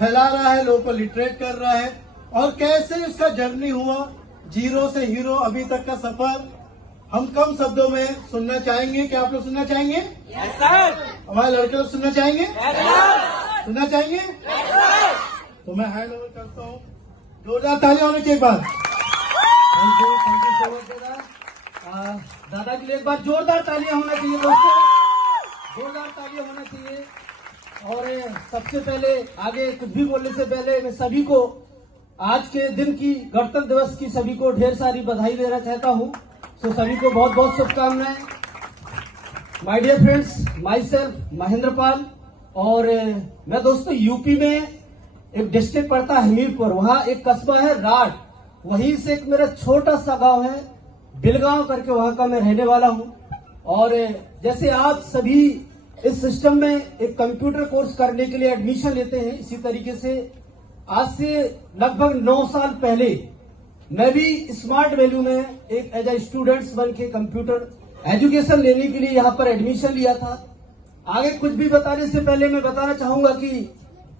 फैला रहा है, लोगों को लिटरेट कर रहा है, और कैसे इसका जर्नी हुआ, जीरो से हीरो अभी तक का सफर हम कम शब्दों में सुनना चाहेंगे। क्या आप लोग सुनना चाहेंगे? Yes sir. हमारे लड़के लोग सुनना चाहेंगे? Yes sir. सुनना चाहेंगे? Yes sir. तो मैं हैंड ओवर करता हूँ। जोरदार तालियां होनी चाहिए एक बार। थैंक यू सो मच दादा। दादा के लिए एक बार जोरदार तालियां होना चाहिए दोस्तों, जोरदार तालियां होना चाहिए। और सबसे पहले आगे कुछ भी बोलने से पहले मैं सभी को आज के दिन की, गणतंत्र दिवस की सभी को ढेर सारी बधाई देना चाहता हूं। तो सभी को बहुत बहुत शुभकामनाएं। My dear friends, myself Mahendra Pal, और मैं दोस्तों यूपी में एक डिस्ट्रिक्ट पड़ता है हमीरपुर, वहां एक कस्बा है राड, वहीं से एक मेरा छोटा सा गांव है बिलगांव करके, वहां का मैं रहने वाला हूं। और जैसे आप सभी इस सिस्टम में एक कंप्यूटर कोर्स करने के लिए एडमिशन लेते हैं, इसी तरीके से आज से लगभग 9 साल पहले मैं भी स्मार्ट वैल्यू में एक एज ए स्टूडेंट्स बन के कंप्यूटर एजुकेशन लेने के लिए यहाँ पर एडमिशन लिया था। आगे कुछ भी बताने से पहले मैं बताना चाहूंगा कि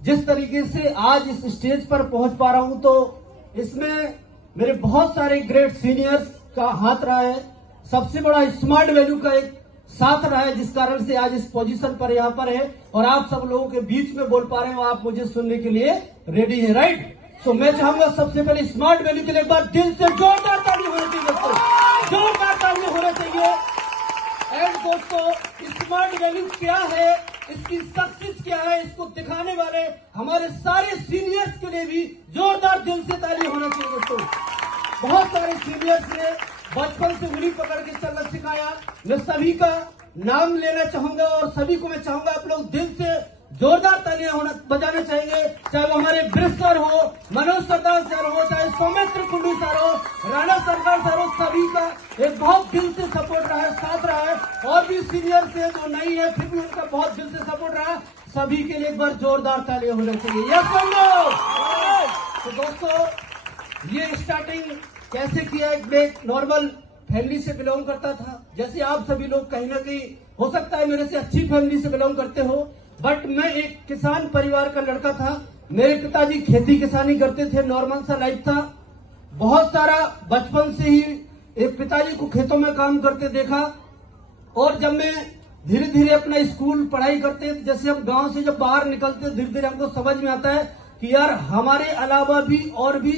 जिस तरीके से आज इस स्टेज पर पहुंच पा रहा हूं, तो इसमें मेरे बहुत सारे ग्रेट सीनियर्स का हाथ रहा है। सबसे बड़ा स्मार्ट वैल्यू का एक साथ रहा है, जिस कारण से आज इस पोजीशन पर यहाँ पर है और आप सब लोगों के बीच में बोल पा रहे हो, आप मुझे सुनने के लिए रेडी है, राइट? तो मैं चाहूंगा सबसे पहले स्मार्ट वैल्यू के लिए एक बार दिल से जोरदार ताली होनी चाहिए दोस्तों, जोरदार ताली होना चाहिए। एंड दोस्तों, स्मार्ट वैल्यू क्या है, इसकी सक्सेस क्या है, इसको दिखाने वाले हमारे सारे सीनियर्स के लिए भी जोरदार दिल से ताली होना चाहिए दोस्तों। बहुत सारे सीनियर्स ने बचपन से उंगली पकड़ के चलना सिखाया। मैं सभी का नाम लेना चाहूंगा और सभी को मैं चाहूंगा आप लोग दिल से जोरदार तालियां बजाना चाहेंगे, चाहे वो हमारे ब्रिज सर हो, मनोज सरदार सर हो, चाहे सौमित्र कुंडू सर हो, राणा सरकार सर हो, सभी का एक बहुत दिल से सपोर्ट रहा है, साथ रहा है। और भी सीनियर से जो नहीं है फिर भी उनका बहुत दिल से सपोर्ट रहा है। सभी के लिए एक बार जोरदार तालियां होना चाहिए। यस और नो? तो दोस्तों, ये स्टार्टिंग कैसे किया, एक नॉर्मल फैमिली से बिलोंग करता था। जैसे आप सभी लोग कहीं ना कहीं हो सकता है मेरे से अच्छी फैमिली से बिलोंग करते हो, बट मैं एक किसान परिवार का लड़का था। मेरे पिताजी खेती किसानी करते थे, नॉर्मल सा लाइफ था। बहुत सारा बचपन से ही एक पिताजी को खेतों में काम करते देखा। और जब मैं धीरे धीरे अपना स्कूल पढ़ाई करते, जैसे हम गांव से जब बाहर निकलते, धीरे धीरे हमको समझ में आता है कि यार हमारे अलावा भी और भी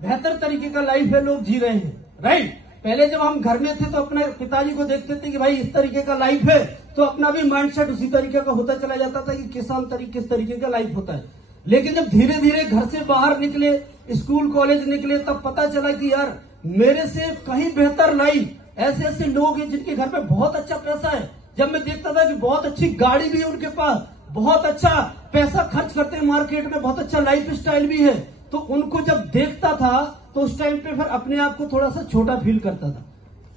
बेहतर तरीके का लाइफ है, लोग जी रहे हैं, राइट? पहले जब हम घर में थे तो अपने पिताजी को देखते थे कि भाई इस तरीके का लाइफ है, तो अपना भी माइंडसेट उसी तरीके का होता चला जाता था कि किसान किस तरीके का लाइफ होता है। लेकिन जब धीरे धीरे घर से बाहर निकले, स्कूल कॉलेज निकले, तब पता चला कि यार मेरे से कहीं बेहतर लाइफ ऐसे ऐसे लोग हैं जिनके घर पे बहुत अच्छा पैसा है। जब मैं देखता था कि बहुत अच्छी गाड़ी भी है उनके पास, बहुत अच्छा पैसा खर्च करते हैं मार्केट में, बहुत अच्छा लाइफ स्टाइल भी है, तो उनको जब देखता था तो उस टाइम पे फिर अपने आप को थोड़ा सा छोटा फील करता था।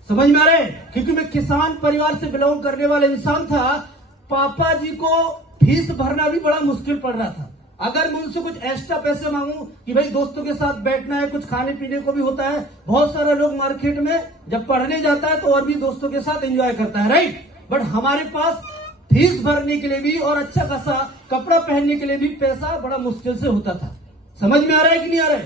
समझ में आ रहा है? क्योंकि मैं किसान परिवार से बिलोंग करने वाला इंसान था। पापा जी को फीस भरना भी बड़ा मुश्किल पड़ रहा था। अगर मैं उनसे कुछ एक्स्ट्रा पैसे मांगू कि भाई दोस्तों के साथ बैठना है, कुछ खाने पीने को भी होता है, बहुत सारे लोग मार्केट में जब पढ़ने जाता है तो और भी दोस्तों के साथ एंजॉय करता है, राइट? बट हमारे पास फीस भरने के लिए भी और अच्छा खासा कपड़ा पहनने के लिए भी पैसा बड़ा मुश्किल से होता था। समझ में आ रहा है कि नहीं आ रहा है?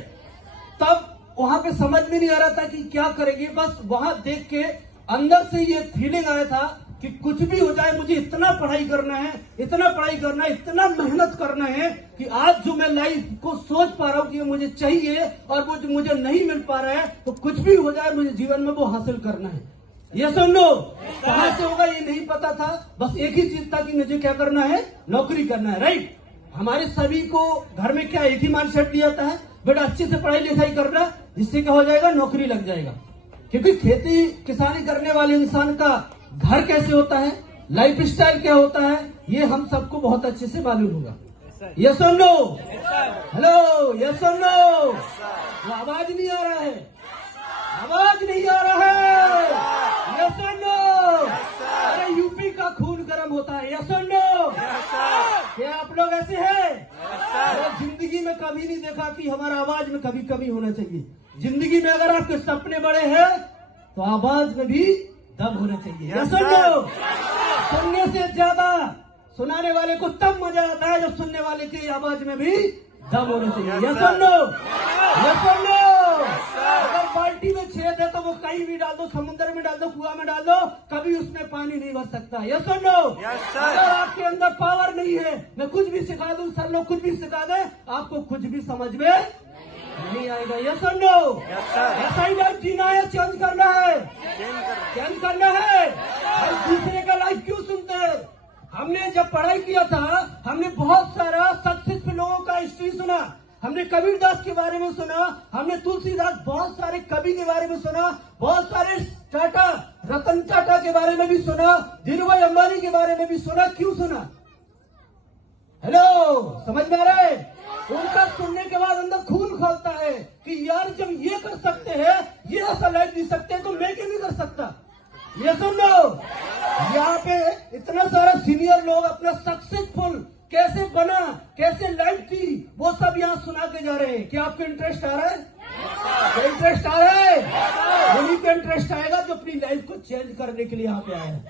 तब वहां पे समझ में नहीं आ रहा था कि क्या करेंगे। बस वहां देख के अंदर से ये फीलिंग आया था कि कुछ भी हो जाए मुझे इतना पढ़ाई करना है, इतना पढ़ाई करना है, इतना मेहनत करना है कि आज जो मैं लाइफ को सोच पा रहा हूं कि ये मुझे चाहिए और वो जो मुझे नहीं मिल पा रहा है, तो कुछ भी हो जाए मुझे जीवन में वो हासिल करना है। ये सुनो, कहां से होगा ये नहीं पता था, बस एक ही चीज था कि मुझे क्या करना है, नौकरी करना है, राइट? हमारे सभी को घर में क्या एक ही माइंडसेट दिया जाता है, बेटा अच्छे से पढ़ाई लिखाई करना, जिससे क्या हो जाएगा, नौकरी लग जाएगा। क्योंकि खेती किसानी करने वाले इंसान का घर कैसे होता है, लाइफ स्टाइल क्या होता है, ये हम सबको बहुत अच्छे से मालूम होगा। यस और नो? हेलो, यस और नो? आवाज नहीं आ रहा है, आवाज नहीं आ रहा है। यस और नो? अरे यूपी का खून गर्म होता है। यस और नो? क्या आप लोग ऐसे हैं? जिंदगी में कभी नहीं देखा कि हमारा आवाज में कभी कमी होना चाहिए। जिंदगी में अगर आपके सपने बड़े हैं तो आवाज में भी दम होना चाहिए। यस और नो? सुनने से ज्यादा सुनाने वाले को तब मजा आता है जब सुनने वाले की आवाज में भी दम होना चाहिए। यस और नो? यस और नो? अगर बाल्टी में छेद है तो वो कहीं भी डाल दो, समुद्र में डाल दो, कुआं में डाल दो, कभी उसमें पानी नहीं भर सकता। यस और नो? अगर आपके अंदर पावर नहीं है, मैं कुछ भी सिखा दूं, सर लोग कुछ भी सिखा दे, आपको कुछ भी समझ में नहीं आएगा। यस और नो? ऐसा ही लाइफ जीना है, चेंज करना है, चेंज करना है। हम दूसरे का लाइफ क्यों सुनते हैं? हमने जब पढ़ाई किया था, हमने बहुत सारा सक्सेसफुल लोगों का हिस्ट्री सुना, हमने कबीरदास के बारे में सुना, हमने तुलसीदास, बहुत सारे कवि के बारे में सुना, बहुत सारे टाटा, रतन टाटा के बारे में भी सुना, धीरूभाई अंबानी के बारे में भी सुना। क्यों सुना? हेलो, समझ में आ रहा है? उनका सुनने के बाद अंदर खून खोलता है कि यार जब ये कर सकते हैं, ये ऐसा लाइफ जी सकते हैं, तो मैं क्यों नहीं कर सकता? ये सुन लो, यहाँ पे इतना सारा सीनियर लोग अपना सक्सेसफुल कैसे बना, कैसे लाइफ थी, वो सब यहाँ सुना के जा रहे हैं। क्या आपको इंटरेस्ट आ रहा है? इंटरेस्ट आ रहा है? उन्हीं को इंटरेस्ट आएगा जो अपनी लाइफ को चेंज करने के लिए यहाँ पे आए हैं।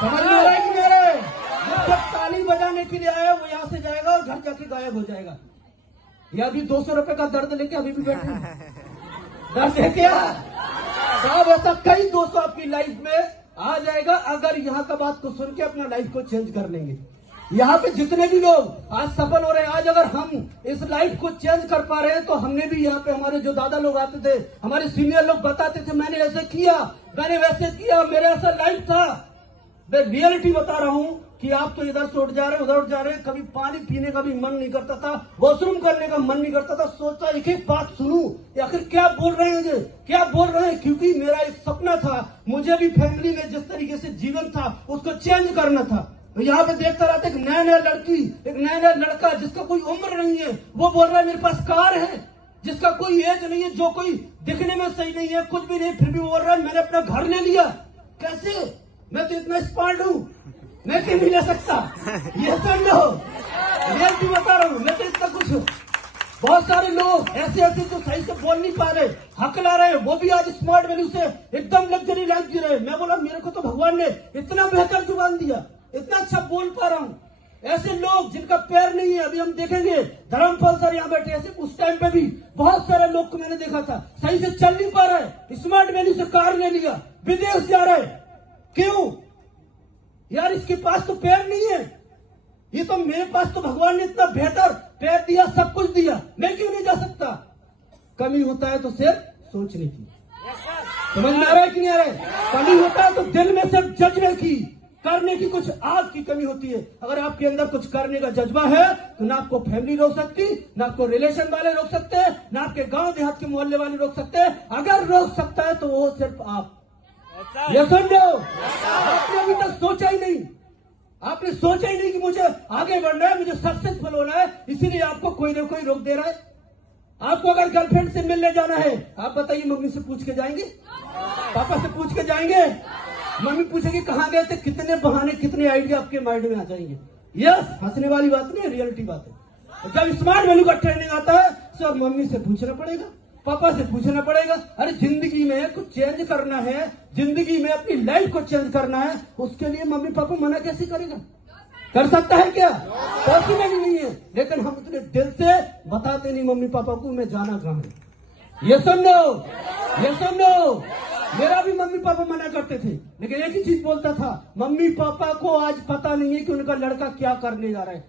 समझ में आ रहा है कि मेरे? जब ताली बजाने के लिए आया वो यहाँ से जाएगा और घर जाके गायब हो जाएगा। या अभी 200 रुपए का दर्द लेके अभी भी बैठे दर्द है क्या? साहब ऐसा कई 200 आपकी लाइफ में आ जाएगा अगर यहाँ का बात को सुन के अपना लाइफ को चेंज कर लेंगे। यहाँ पे जितने भी लोग आज सफल हो रहे हैं, आज अगर हम इस लाइफ को चेंज कर पा रहे हैं तो हमने भी यहाँ पे, हमारे जो दादा लोग आते थे, हमारे सीनियर लोग बताते थे, मैंने ऐसे किया, मैंने वैसे किया, मेरा ऐसा लाइफ था। मैं रियलिटी बता रहा हूँ कि आप तो इधर से उठ जा रहे हैं, उधर उठ जा रहे हैं, कभी पानी पीने का भी मन नहीं करता था, वॉशरूम करने का मन नहीं करता था, सोचता एक एक बात सुनूं, आखिर क्या बोल रहे हैं मुझे, क्या बोल रहे हैं, क्योंकि मेरा एक सपना था, मुझे भी फैमिली में जिस तरीके से जीवन था उसको चेंज करना था। तो यहाँ पे देखता रहता एक नया नया लड़की, एक नया नया लड़का जिसका कोई उम्र नहीं है, वो बोल रहा है मेरे पास कार है, जिसका कोई एज नहीं है, जो कोई दिखने में सही नहीं है, कुछ भी नहीं, फिर भी बोल रहा है मैंने अपना घर ले लिया। कैसे? मैं तो इतना स्मार्ट हूँ, मैं क्यों नहीं ले सकता? ये सुन लो, रियलिटी बता रहा हूँ, मैं तो इतना कुछ हूँ। बहुत सारे लोग ऐसे ऐसे जो सही से बोल नहीं पा रहे, हकला रहे, वो भी आज स्मार्ट वैल्यू से एकदम लग्जरी लाइफ जी रहे। मैं बोला मेरे को तो भगवान ने इतना बेहतर जुबान दिया, इतना अच्छा बोल पा रहा हूँ। ऐसे लोग जिनका पैर नहीं है, अभी हम देखेंगे धर्मपाल सर यहाँ बैठे, ऐसे उस टाइम पे भी बहुत सारे लोग को मैंने देखा था, सही से चल नहीं पा रहा है, स्मार्ट वैल्यू से कार ले लिया, विदेश जा रहा है। क्यों? यार इसके पास तो पैर नहीं है, ये तो मेरे पास तो भगवान ने इतना बेहतर पैर दिया, सब कुछ दिया, मैं क्यों नहीं जा सकता? कमी होता है तो सिर्फ सोचने की, समझ में आ रहा है कि नहीं आ रहा है? कमी होता है तो दिल में सिर्फ जज्बे की, करने की, कुछ आग की कमी होती है। अगर आपके अंदर कुछ करने का जज्बा है तो ना आपको फैमिली रोक सकती, ना आपको रिलेशन वाले रोक सकते हैं, ना आपके गांव देहात के मोहल्ले वाले रोक सकते हैं। अगर रोक सकता है तो वो सिर्फ आप। ये सुन लो, आपने अभी तक सोचा ही नहीं, आपने सोचा ही नहीं कि मुझे आगे बढ़ना है, मुझे सक्सेसफुल होना है, इसीलिए आपको कोई ना कोई रोक दे रहा है। आपको अगर गर्लफ्रेंड से मिलने जाना है, आप बताइए मम्मी से पूछ के जाएंगे, पापा से पूछ के जाएंगे? मम्मी पूछेगी कहाँ गए थे, कितने बहाने, कितने आइडिया आपके माइंड में आ जाएंगे। यस, हंसने वाली बात नहीं, रियलिटी बात है। जब स्मार्ट वैल्यू का ट्रेनिंग आता है तो मम्मी से पूछना पड़ेगा, पापा से पूछना पड़ेगा। अरे जिंदगी में कुछ चेंज करना है, जिंदगी में अपनी लाइफ को चेंज करना है, उसके लिए मम्मी पापा मना कैसे करेगा? कर सकता है क्या? पॉसिबल ही नहीं है। लेकिन हम इतने दिल से बताते नहीं मम्मी पापा को मैं जाना कहाँ है। ये सुन लो, ये सुन लो, मेरा भी मम्मी पापा मना करते थे, लेकिन एक ही चीज बोलता था, मम्मी पापा को आज पता नहीं है कि उनका लड़का क्या करने जा रहा है।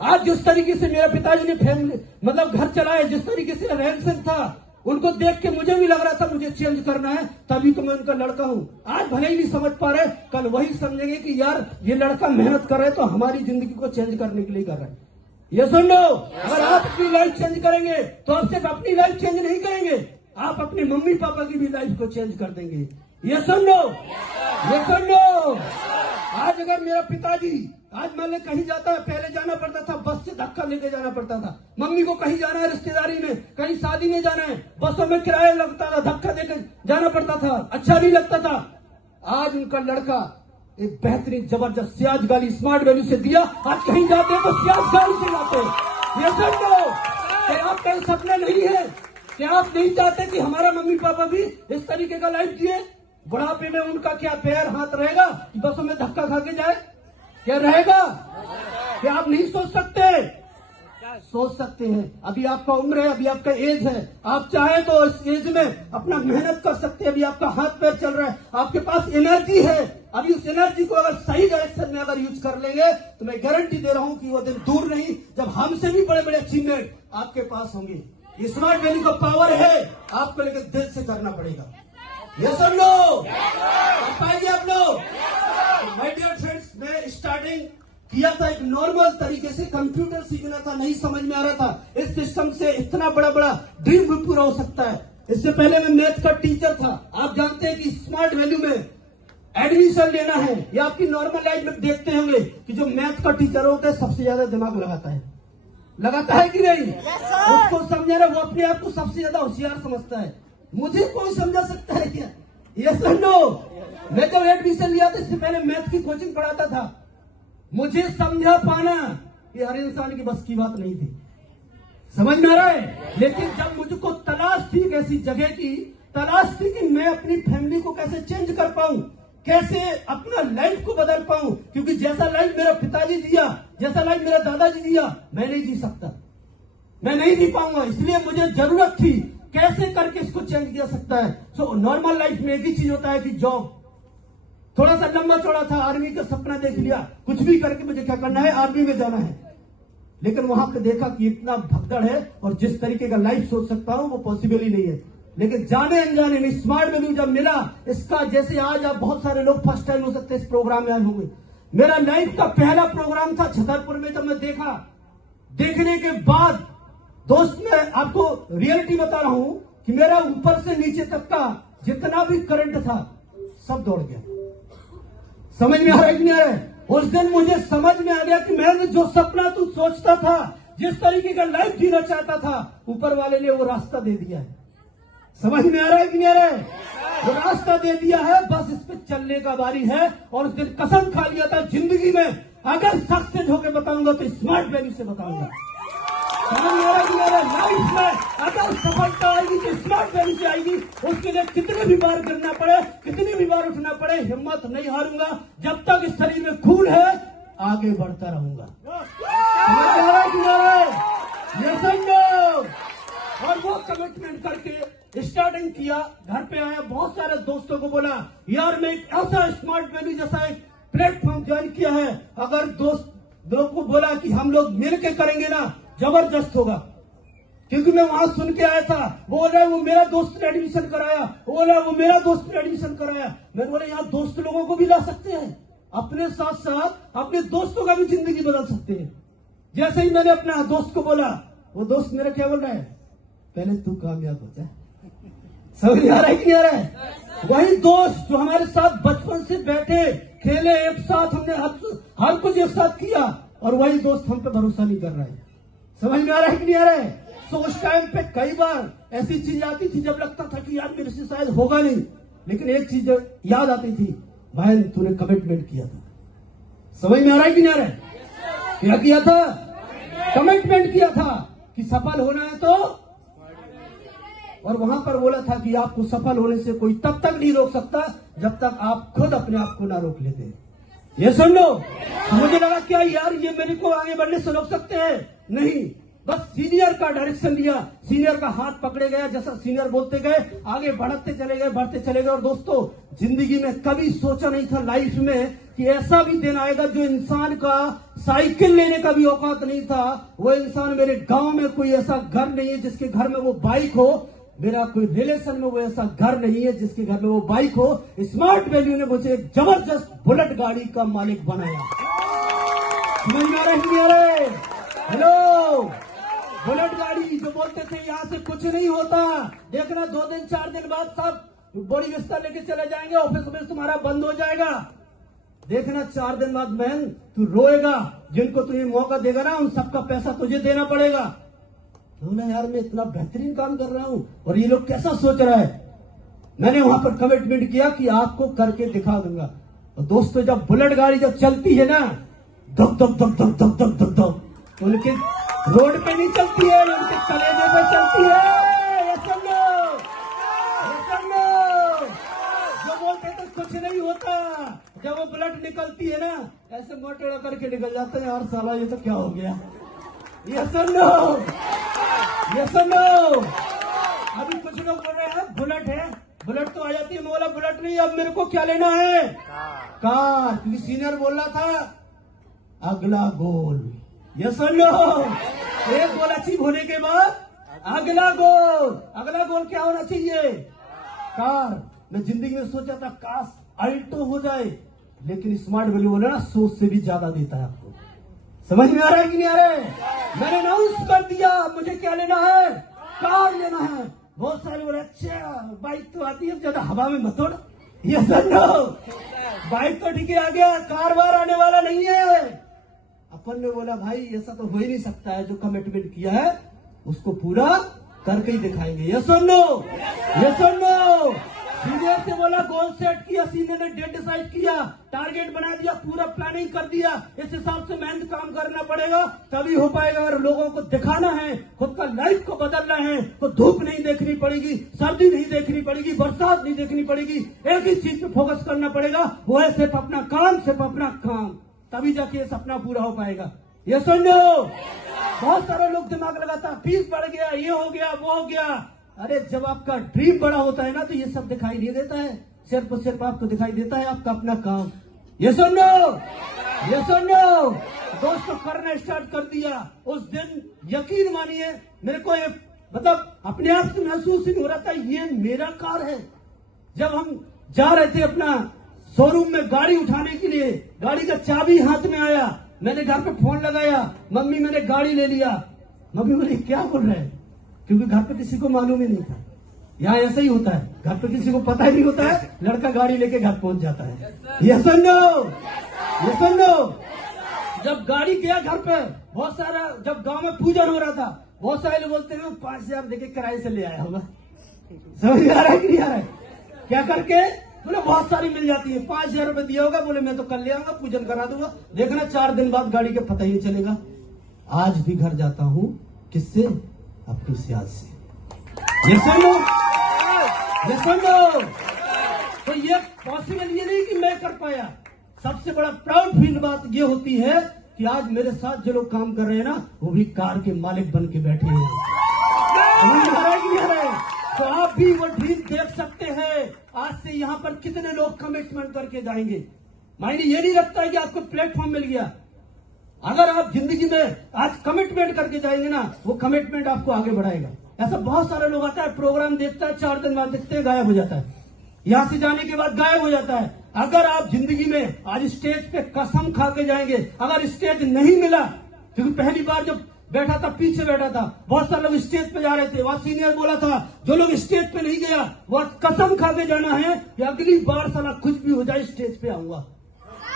आज जिस तरीके से मेरे पिताजी ने फैमिली मतलब घर चलाए, जिस तरीके से रहन सहन था, उनको देख के मुझे भी लग रहा था मुझे चेंज करना है, तभी तो मैं उनका लड़का हूँ। आज भले ही नहीं समझ पा रहे, कल वही समझेंगे कि यार ये लड़का मेहनत कर रहा है तो हमारी जिंदगी को चेंज करने के लिए कर रहा है। ये सुन लो, अगर आप अपनी लाइफ चेंज करेंगे तो आप सिर्फ अपनी लाइफ चेंज नहीं करेंगे, आप अपने मम्मी पापा की भी लाइफ को चेंज कर देंगे। ये सुन लो, ये सुन लो। आज अगर मेरा पिताजी, आज मैंने कहीं जाता है, पहले जाना पड़ता था बस से धक्का लेके जाना पड़ता था। मम्मी को कहीं जाना है, रिश्तेदारी में, कहीं शादी में जाना है, बसों में किराया लगता था, धक्का देकर जाना पड़ता था, अच्छा नहीं लगता था। आज उनका लड़का एक बेहतरीन जबरदस्त सियाज गाड़ी स्मार्ट वैल्यू से दिया, आज कहीं जाते हैं तो सियाज गाड़ी से जाते हैं। ये सुन लो, क्या आपका सपना नहीं है? क्या आप नहीं चाहते कि हमारा मम्मी पापा भी इस तरीके का लाइफ जिए? बुढ़ापे में उनका क्या पैर हाथ रहेगा कि बसों में धक्का खा के जाए? क्या रहेगा? क्या आप नहीं सोच सकते? सोच सकते हैं। अभी आपका उम्र है, अभी आपका एज है, आप चाहे तो इस एज में अपना मेहनत कर सकते हैं। अभी आपका हाथ पैर चल रहा है, आपके पास एनर्जी है। अभी उस एनर्जी को अगर सही डायरेक्शन में अगर यूज कर लेंगे तो मैं गारंटी दे रहा हूं कि वो दिन दूर नहीं जब हमसे भी बड़े बड़े अचीवमेंट आपके पास होंगे। ये स्मार्ट वैल्यू का पावर है, आपको लेकर दिल से करना पड़ेगा। ये सुन लो, कर पाएंगे आप लोग? माय डियर फ्रेंड्स, मैं स्टार्टिंग किया था एक नॉर्मल तरीके से, कंप्यूटर सीखना था, नहीं समझ में आ रहा था इस सिस्टम से इतना बड़ा बड़ा ड्रीम भी पूरा हो सकता है। इससे पहले मैं मैथ का टीचर था। आप जानते हैं कि स्मार्ट वैल्यू में एडमिशन लेना है, या आपकी नॉर्मल लाइफ में देखते होंगे कि जो मैथ का टीचर होता है सबसे ज्यादा दिमाग लगाता है कि नहीं? उसको समझाना, वो अपने आप को सबसे ज्यादा होशियार समझता है। मुझे कौन समझा सकता है क्या? ये सुनो, मैं जब एडमिशन लिया था इससे पहले मैथ की कोचिंग पढ़ाता था। मुझे समझा पाना ये हर इंसान की बस की बात नहीं थी। समझ में आ रहा है? लेकिन जब मुझको तलाश थी, एक ऐसी जगह की तलाश थी कि मैं अपनी फैमिली को कैसे चेंज कर पाऊं, कैसे अपना लाइफ को बदल पाऊं, क्योंकि जैसा लाइफ मेरा पिताजी जिया, जैसा लाइफ मेरा दादाजी जिया, मैं नहीं जी सकता, मैं नहीं जी पाऊंगा। इसलिए मुझे जरूरत थी कैसे करके इसको चेंज किया सकता है। सो नॉर्मल लाइफ में एक ही चीज होता है कि जॉब। थोड़ा सा लंबा चौड़ा था, आर्मी का सपना देख लिया, कुछ भी करके मुझे क्या करना है, आर्मी में जाना है। लेकिन वहां पे देखा कि इतना भगदड़ है और जिस तरीके का लाइफ सोच सकता हूं वो पॉसिबल ही नहीं है। लेकिन जाने अनजाने में स्मार्ट वैल्यू जब मिला, इसका जैसे आज आप बहुत सारे लोग फर्स्ट टाइम हो सकते हैं इस प्रोग्राम में आए होंगे। मेरा लाइफ का पहला प्रोग्राम था छतरपुर में। जब मैं देखा, देखने के बाद दोस्त, मैं आपको रियलिटी बता रहा हूं कि मेरा ऊपर से नीचे तक का जितना भी करंट था सब दौड़ गया। समझ में आ रहा है कि नहीं आ रहा है? उस दिन मुझे समझ में आ गया कि मैंने जो सपना तू सोचता था, जिस तरीके का लाइफ जीना चाहता था, ऊपर वाले ने वो रास्ता दे दिया है। समझ में आ रहा है कि नहीं आ रहा है? वो रास्ता दे दिया है, बस इस पे चलने का बारी है। और उस दिन कसम खा लिया था जिंदगी में अगर सक्सेस होकर बताऊंगा तो स्मार्ट वैल्यू से बताऊंगा। समझ में आ रहा है कि मेरे लाइफ में अगर सफलता आएगी तो स्मार्ट वैल्यू से आएगी। उसके लिए कितने भी बार गिरना पड़े, कितनी भी बार उठना पड़े, हिम्मत नहीं हारूंगा। जब तक इस शरीर में खून है आगे बढ़ता रहूंगा। समझ में आ रहा है कि नहीं आ रहा है? ये समझो। और वो कमिटमेंट करके स्टार्टिंग किया, घर पे आया, बहुत सारे दोस्तों को बोला यार मैं एक ऐसा स्मार्ट वैल्यू जैसा एक प्लेटफॉर्म ज्वाइन किया है। अगर दोस्त लोग को बोला कि हम लोग मिलकर करेंगे ना, जबरदस्त होगा। क्योंकि मैं वहां सुन के आया था, वो बोल रहा वो मेरा दोस्त ने एडमिशन कराया, वो बोला वो मेरा दोस्त ने एडमिशन कराया। मैं बोला यहाँ दोस्त लोगों को भी ला सकते हैं, अपने साथ साथ अपने दोस्तों का भी जिंदगी बदल सकते हैं। जैसे ही मैंने अपने दोस्त को बोला, वो दोस्त मेरा क्या बोल रहा है, पहले तू कामयाब हो जाए। समझ आ रहा है कि नहीं आ रहा है? वही दोस्त जो हमारे साथ बचपन से बैठे खेले एक साथ, हमने हर कुछ एक साथ किया, और वही दोस्त हम पे भरोसा नहीं कर रहा है। समझ में आ रहा है कि नहीं आ रहा है? तो उस टाइम पे कई बार ऐसी चीज आती थी जब लगता था कि यार मेरे से शायद होगा नहीं, लेकिन एक चीज याद आती थी, भाई तूने कमिटमेंट किया था। समझ में आ रहा है कि नहीं आ रहा है? क्या किया था? कमिटमेंट किया था कि सफल होना है तो, और वहां पर बोला था कि आपको सफल होने से कोई तब तक नहीं रोक सकता जब तक आप खुद अपने आप को ना रोक लेते। ये सुन लो। मुझे लगा क्या यार ये मेरे को आगे बढ़ने से रोक सकते हैं? नहीं, बस सीनियर का डायरेक्शन लिया, सीनियर का हाथ पकड़े गया, जैसा सीनियर बोलते गए आगे बढ़ते चले गए, बढ़ते चले गए। और दोस्तों, जिंदगी में कभी सोचा नहीं था लाइफ में कि ऐसा भी दिन आएगा जो इंसान का साइकिल लेने का भी औकात नहीं था। वो इंसान, मेरे गांव में कोई ऐसा घर नहीं है जिसके घर में वो बाइक हो, मेरा कोई रिलेशन में वो ऐसा घर नहीं है जिसके घर में वो बाइक हो। स्मार्ट वैल्यू ने मुझे एक जबरदस्त बुलेट गाड़ी का मालिक बनाया। समझ में आ रहा है कि नहीं आ रहा है? हेलो, बुलेट गाड़ी जो बोलते थे यहाँ से कुछ नहीं होता, देखना 2 दिन 4 दिन बाद सब बड़ी रिश्ता लेके चले जाएंगे, ऑफिस तुम्हारा बंद हो जाएगा। देखना 4 दिन बाद बहन तू रोएगा, जिनको तू ये मौका देगा ना उन सबका पैसा तुझे देना पड़ेगा। बोला यार मैं इतना बेहतरीन काम कर रहा हूं और ये लोग कैसा सोच रहा है। मैंने वहां पर कमिटमेंट किया कि आपको करके दिखा दूंगा। और दोस्तों, जब बुलेट गाड़ी जब चलती है ना, धक धक धक धक धक धक धक धक, उनके रोड पे नहीं चलती है, उनके कलेजे पे चलती है। ये सब लोग जो बोलते थे कुछ नहीं होता, जब वो ब्लड निकलती है ना, ऐसे मोटेड़ा करके निकल जाते हैं। यार साला ये तो क्या हो गया। ये सुनो, ये सुनो, अभी कुछ लोग बोल रहे हैं बुलेट है, बुलेट तो आ जाती है। मैं बोला बुलेट नहीं, अब मेरे को क्या लेना है, कार। क्योंकि सीनियर बोल रहा था अगला गोल। ये सुन लो, एक गोल अचीव होने के बाद अगला गोल। अगला गोल क्या होना चाहिए, कार। मैं जिंदगी में सोचा था काश अल्टो हो जाए, लेकिन स्मार्ट वैल्यू बोला ना, सोच से भी ज्यादा देता है आपको। समझ में आ रहा है कि नहीं आ रहा है। मैंने अनाउंस कर दिया मुझे क्या लेना है, कार लेना है। बहुत सारे बोले अच्छा बाइक तो आती है, ज्यादा हवा में मत उड़। ये समझो, बाइक तो ठीक है आ गया, कार वार आने वाला नहीं है। अपन ने बोला भाई ऐसा तो हो ही नहीं सकता है, जो कमिटमेंट किया है उसको पूरा करके ही दिखाएंगे। ये सुन लो, ये सुन लो। सीनियर से बोला गोल सेट किया, सीनियर ने डेट डिसाइड किया, टारगेट बना दिया, पूरा प्लानिंग कर दिया। इस हिसाब से मेहनत काम करना पड़ेगा, तभी हो पाएगा। अगर लोगों को दिखाना है, खुद का लाइफ को बदलना है, तो धूप नहीं देखनी पड़ेगी, सर्दी नहीं देखनी पड़ेगी, बरसात नहीं देखनी पड़ेगी। एक ही चीज पे फोकस करना पड़ेगा, वो है सिर्फ अपना काम, सिर्फ अपना काम। तभी जाके ये सपना पूरा हो पाएगा। ये सुन लो, बहुत सारे लोग दिमाग लगाता फीस बढ़ गया, ये हो गया, वो हो गया। अरे जब आपका ड्रीम बड़ा होता है ना, तो ये सब दिखाई नहीं देता है, सिर्फ और सिर्फ आपको दिखाई देता है आपका अपना काम। ये सुन लो, ये सुन लो। दोस्तों करना स्टार्ट कर दिया उस दिन, यकीन मानिए मेरे को ये मतलब अपने आप से महसूस ही नहीं हो रहा था ये मेरा कार है। जब हम जा रहे थे अपना शोरूम में गाड़ी उठाने के लिए, गाड़ी का चाबी हाथ में आया, मैंने घर पे फोन लगाया, मम्मी मैंने गाड़ी ले लिया। मम्मी बोली क्या बोल रहे हैं, क्योंकि घर पे किसी को मालूम ही नहीं था। यहाँ ऐसा ही होता है, घर पे किसी को पता ही नहीं होता है, लड़का गाड़ी लेके घर पहुंच जाता है। ये सुन लो, ये सुन लो। जब गाड़ी गया घर पे, बहुत सारा, जब गांव में पूजन हो रहा था, बहुत सारे लोग बोलते हैं 5,000 देके किराए से ले आया होगा। समझ में आ रहा है कि नहीं आ रहा है। क्या करके बोले बहुत सारी मिल जाती है, 5,000 रुपए दिया होगा, बोले मैं तो कल ले आऊंगा, पूजन करा दूंगा, देखना 4 दिन बाद गाड़ी का पता ही नहीं चलेगा। आज भी घर जाता हूं, किससे, अपनी सियाज से। ये सुन लो, ये सुन लो। तो ये पॉसिबल ये नहीं कि मैं कर पाया, सबसे बड़ा प्राउड फील बात ये होती है कि आज मेरे साथ जो लोग काम कर रहे हैं ना, वो भी कार के मालिक बन के बैठे हैं। तो आप भी वो ड्रीम देख सकते हैं। आज से यहाँ पर कितने लोग कमिटमेंट करके जाएंगे। मायने ये नहीं रखता है कि आपको प्लेटफॉर्म मिल गया। अगर आप जिंदगी में आज कमिटमेंट करके जाएंगे ना, वो कमिटमेंट आपको आगे बढ़ाएगा। ऐसा बहुत सारे लोग आता है, प्रोग्राम देखता है, 4 दिन बाद देखते हैं गायब हो जाता है, यहां से जाने के बाद गायब हो जाता है। अगर आप जिंदगी में आज स्टेज पे कसम खा के जाएंगे, अगर स्टेज नहीं मिला, क्योंकि पहली बार जब बैठा था पीछे बैठा था, बहुत सारे लोग स्टेज पे जा रहे थे, वहां सीनियर बोला था जो लोग स्टेज पे नहीं गया वो कसम खा के जाना है कि अगली बार साला कुछ भी हो जाए स्टेज पे आऊंगा,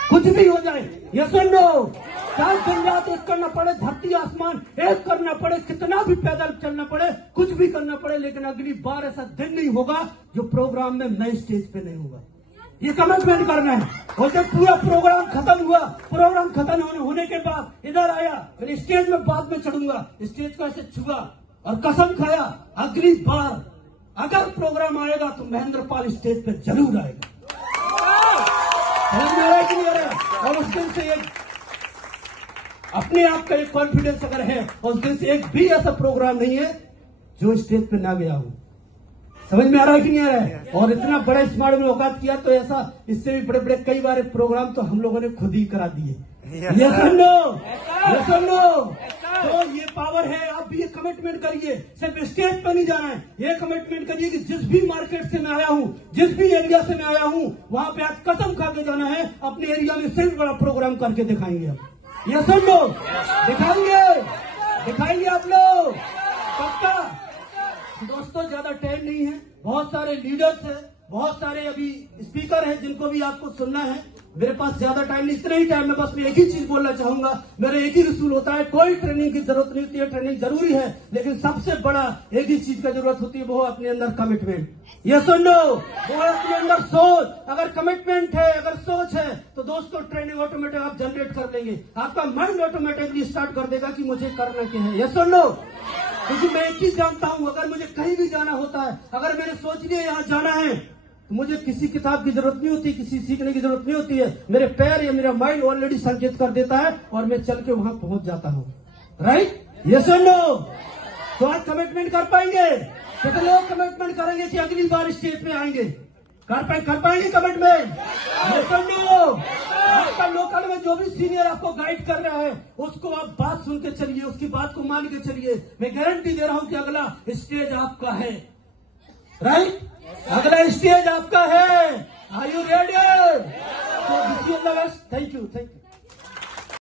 कुछ भी हो जाए। ये सुन लो, चाहे दिन रात एक करना पड़े, धरती आसमान एक करना पड़े, कितना भी पैदल चलना पड़े, कुछ भी करना पड़े, लेकिन अगली बार ऐसा दिन नहीं होगा जो प्रोग्राम में मैं स्टेज पे नहीं होगा। ये कमिटमेंट करना है। और जब पूरा प्रोग्राम खत्म हुआ, प्रोग्राम खत्म होने के बाद इधर आया, फिर स्टेज में बाद में चढ़ूंगा, स्टेज को ऐसे छुआ और कसम खाया अगली बार अगर प्रोग्राम आएगा तो महेंद्र पाल स्टेज पे जरूर आएगा। समझ में आ रहा है कि नहीं आ रहा है। और उस दिन से एक अपने आप का एक कॉन्फिडेंस अगर है, और उस दिन से एक भी ऐसा प्रोग्राम नहीं है जो स्टेज पे ना गया हूं। समझ में आ रहा है कि नहीं आ रहा है। और इतना बड़ा स्मार्ट में औकात किया, तो ऐसा इससे भी बड़े बड़े कई बार प्रोग्राम तो हम लोगों ने खुद ही करा दिए। ये सुन लो, ये सुन लो। तो ये पावर है। आप भी ये कमिटमेंट करिए, सिर्फ स्टेज पर नहीं जाना है, ये कमिटमेंट करिए कि जिस भी मार्केट से मैं आया हूँ, जिस भी एरिया से मैं आया हूँ, वहां पे आज कसम खा के जाना है, अपने एरिया में सिर्फ बड़ा प्रोग्राम करके दिखाएंगे। आप ये सुन लो, दिखाएंगे, दिखाएंगे आप लोग पक्का। दोस्तों ज्यादा टाइम नहीं है, बहुत सारे लीडर्स हैं, बहुत सारे अभी स्पीकर हैं जिनको भी आपको सुनना है। मेरे पास ज्यादा टाइम नहीं, इतना ही टाइम में बस मैं एक ही चीज बोलना चाहूंगा। मेरा एक ही रसूल होता है, कोई ट्रेनिंग की जरूरत नहीं होती है, ट्रेनिंग जरूरी है, लेकिन सबसे बड़ा एक ही चीज का जरूरत होती है, वो अपने अंदर कमिटमेंट। ये सुन लो, वो अपने अंदर सोच। अगर कमिटमेंट है, अगर सोच है, तो दोस्तों ट्रेनिंग ऑटोमेटिक आप जनरेट कर लेंगे। आपका माइंड ऑटोमेटिकली स्टार्ट कर देगा कि मुझे करना क्या है। ये सुन लो, क्योंकि मैं एक चीज जानता हूं, अगर मुझे कहीं भी जाना होता है, अगर मैंने सोच लिया यहाँ जाना है, तो मुझे किसी किताब की जरूरत नहीं होती, किसी सीखने की जरूरत नहीं होती है। मेरे पैर या मेरा माइंड ऑलरेडी संकेत कर देता है और मैं चल के वहां पहुंच जाता हूं। राइट? यस और नो? तो आज कमिटमेंट कर पाएंगे? कितने लोग कमिटमेंट करेंगे कि अगली बार स्टेज पे आएंगे? कर पाएंगे कमिटमेंट? यस और नो? आपका लोकल में जो भी सीनियर आपको गाइड कर रहा है उसको आप बात सुन के चलिए, उसकी बात को मान के चलिए। मैं गारंटी दे रहा हूं कि अगला स्टेज आपका है। राइट? अगला स्टेज आपका है। Are you ready? Thank you.